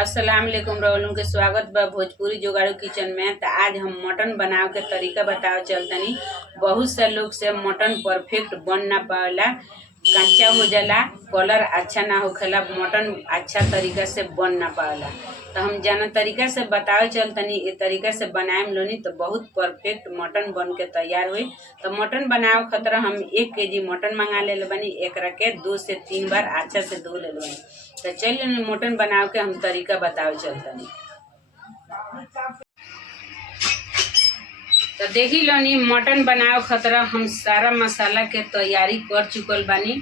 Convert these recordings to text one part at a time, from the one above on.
अस्सलाम वालेकुम रउआ के स्वागत बा भोजपुरी जुगाड़ू किचन में। तो आज हम मटन बनाव के तरीका बतावे चलतनी। बहुत से लोग से मटन परफेक्ट बन ना पावेला, कच्चा हो जाला, कलर अच्छा ना होखेला, मटन अच्छा तरीका से बन ना पावेला। तो हम जाना तरीका से बतावे चलतनी, ए तरीका से बनाएम लोनी तो बहुत परफेक्ट मटन बन के तैयार हुई। तो मटन बनावे खतरा हम 1 केजी मटन मंगा ले बनी, एकरा के 2 से 3 बार अच्छा से धो ले बनी। तो चलिए मटन बनाव के हम तरीका बतावे चलतनी। तो देखी लोनी मटन बनाव खतरा हम सारा मसाला के तैयारी कर चुकल बानी।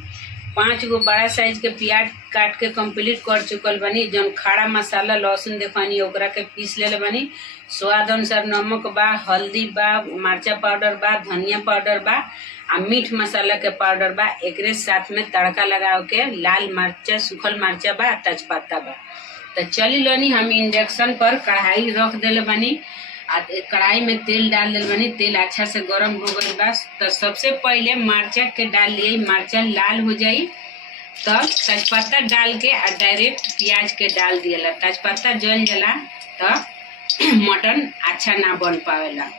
5 गो बड़ा साइज के प्याज काट के कंप्लीट कर चुकल बानी। जौन खड़ा मसाला लहसुन देखनी ओकरा के पीस ले बानी। स्वाद अनुसार नमक बा, हल्दी बा, मरचा पाउडर बा, धनिया पाउडर बा आ मीठ मसाला के पाउडर बा। एकरे साथ में तड़का लगाव के लाल मरचा, सूखल मरचा बा, तेजपत्ता बा। तो चली लोनी हम इंडक्शन पर कढ़ाई रख देले बानी। कढ़ाई में तेल डाल दिल बनी। तेल अच्छा से गरम हो गई बा। तो सबसे पहले मरचा के डाल लिए, मरचा लाल हो जाई तब तेजपत्ता डाल के और डायरेक्ट प्याज के डाल दिया। तेजपत्ता जल जला तब मटन अच्छा ना बन पावेला।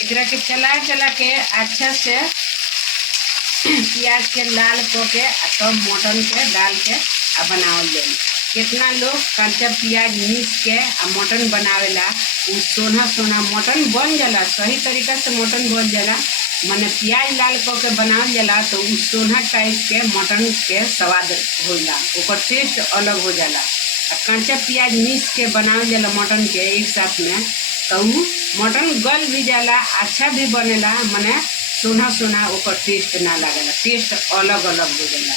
एकरा के चला चला के अच्छा से प्याज के लाल को के तब मटन के डाल के बनावल जाई। कितना लोग कच्चा प्याज मिस के मटन बनावेला, उ सोना सोना मटन बन जाला। सही तरीका से मटन बन जाला, माने प्याज लाल को के बनावल जाला तो उ सोना टाइप के मटन के स्वाद होला, ओकर टेस्ट अलग हो जाला। कच्चा प्याज मिस के बनावल जाला मटन के एक साथ में तो उ मटन गल भी जाला, अच्छा भी बनेला, माने सोना सोना ओकर टेस्ट ना लागेला, टेस्ट अलग अलग हो जाला।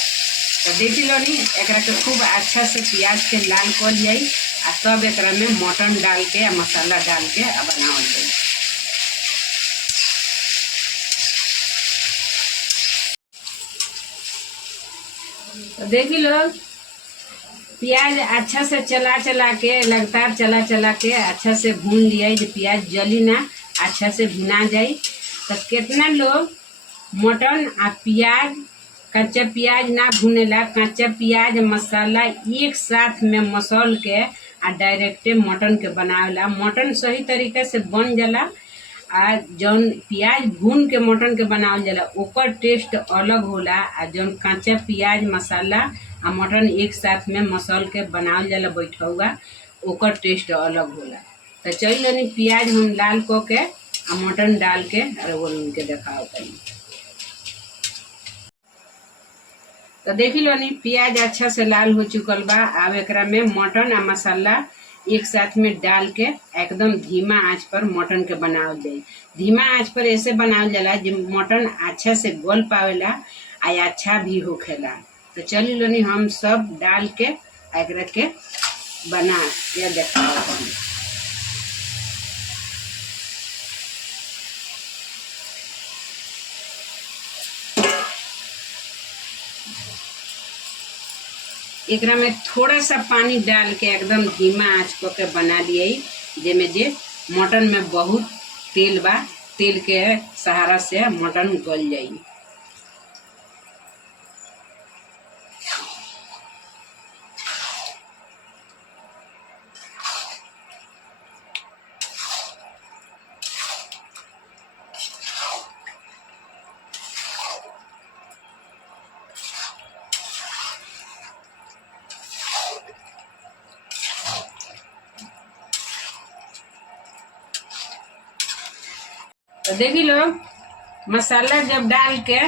तो देखी लोनी एकरा के खूब अच्छा से प्याज के लाल कर जाई आ तब एकरा में मटन डाल के मसाला डाल के बनावल जाई। तो देखी लोग प्याज अच्छा से चला चला के लगातार चला चला के अच्छा से भून लिया, जो प्याज जली ना अच्छा से भुना जाई। तो कितना लोग मटन आ प्याज, कच्चा प्याज ना भुनेला, कच्चा प्याज मसाला एक साथ में मसल के आ डायरेक्टे मटन के बनावेला। मटन सही तरीके से बन जाला आ जौन प्याज भून के मटन के बनावल जाला ओकर टेस्ट अलग होला। आ जौन कच्चा प्याज मसाला आ मटन एक साथ में मसल के बनावल जाला बैठौआ, ओकर टेस्ट अलग होला। तो चलिए प्याज हम लाल को के आ मटन डाल के उनके देखाओ तनी। तो देखी लो नी प्याज अच्छा से लाल हो चुकल बा। अब एकरा में मटन आ मसाला एक साथ में डाल के एकदम धीमा आंच पर मटन के बनावल जाई। धीमा आंच पर ऐसे बनावल जाला जो मटन अच्छा से गल पावेला आ अच्छा भी होखेला। तो चली लोनी हम सब डाल के एकरा के बना के देखाओ तनी। एकरा में थोड़ा सा पानी डाल के एकदम धीमा आंच को के बना लिए, जेमे जे मटन में बहुत तेल बा, तेल के सहारा से मटन गल जाई। तो देखी लो मसाला जब डाल के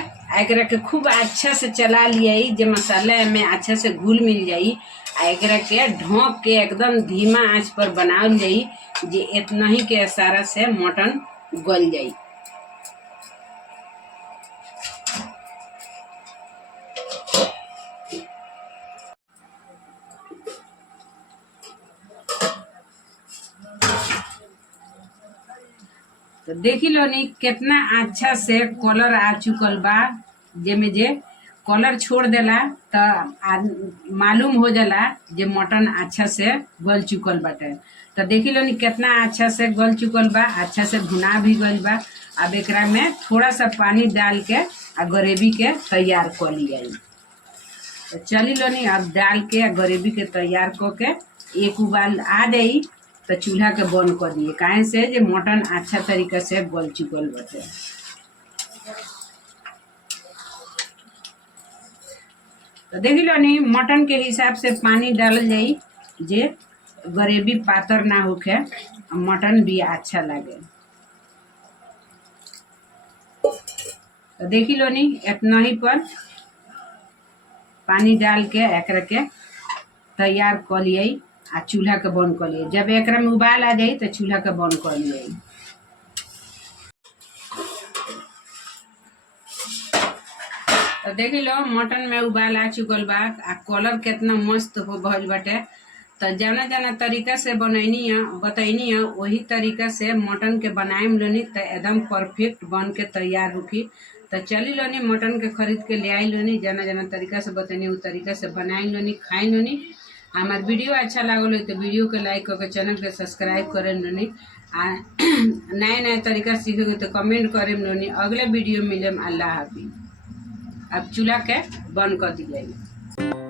एकरा के खूब अच्छा से चला लिया, जो मसाला में अच्छा से घुल मिल जाई। एकरा के ढोक के एकदम धीमा आंच पर बनावल जाई, जे इतना ही के इशारा से मटन गल जाई। तो देखी लो नी कितना अच्छा से कलर आ चुकल बा, जेमे जे कलर छोड़ देला तो मालूम हो जाला जे मटन अच्छा से गल चुकल बाटे। तो देखी लो कितना अच्छा से गल चुकल बा, अच्छा से भुना भी गल बा। अब एकरा में थोड़ा सा पानी डाल के आ ग्रेवी के तैयार कर लिया। तो चली लो अब डाल के ग्रेवी के तैयार करके एक उबाल आ जाई तो चूल्हा के बंद कर दिए, काहे से जे मटन अच्छा तरीके से गल चुकल बाटे। तो देख लो मटन के हिसाब से पानी डाल जाई जे ग्रेवी पातर ना होखे, मटन भी अच्छा लगे। तो देखी लो इतना ही पर पानी डाल के एकरा के तैयार कर लिए आ चूल्हा के बंद कर लिए। जब एकरा में उबाल आ जाई तो चूल्हा के बंद कर लिए। तो देखी लो मटन में उबाल आ चुकल बा आ कलर कितना मस्त हो भइल बाटे। तो जाना जाना तरीका से बतैनी है वही तरीका से मटन के बनाएम लोनी तो एकदम परफेक्ट बन के तैयार होखी। तो चली लोनी मटन के खरीद के ले आई लोनी, जाना जाना तरीका से बतैनी वो तरीका से बनाई लोनी, खाई लोनी। हमार वीडियो अच्छा लागल हो तो वीडियो के लाइक करके चैनल के सब्सक्राइब करें लोनी। आ नए नए तरीका सीखेंगे तो कमेंट करें लोनी। अगले वीडियो मिले। अल्लाह हाफिज। अब चूल्हा के बंद कर दी जाएगी।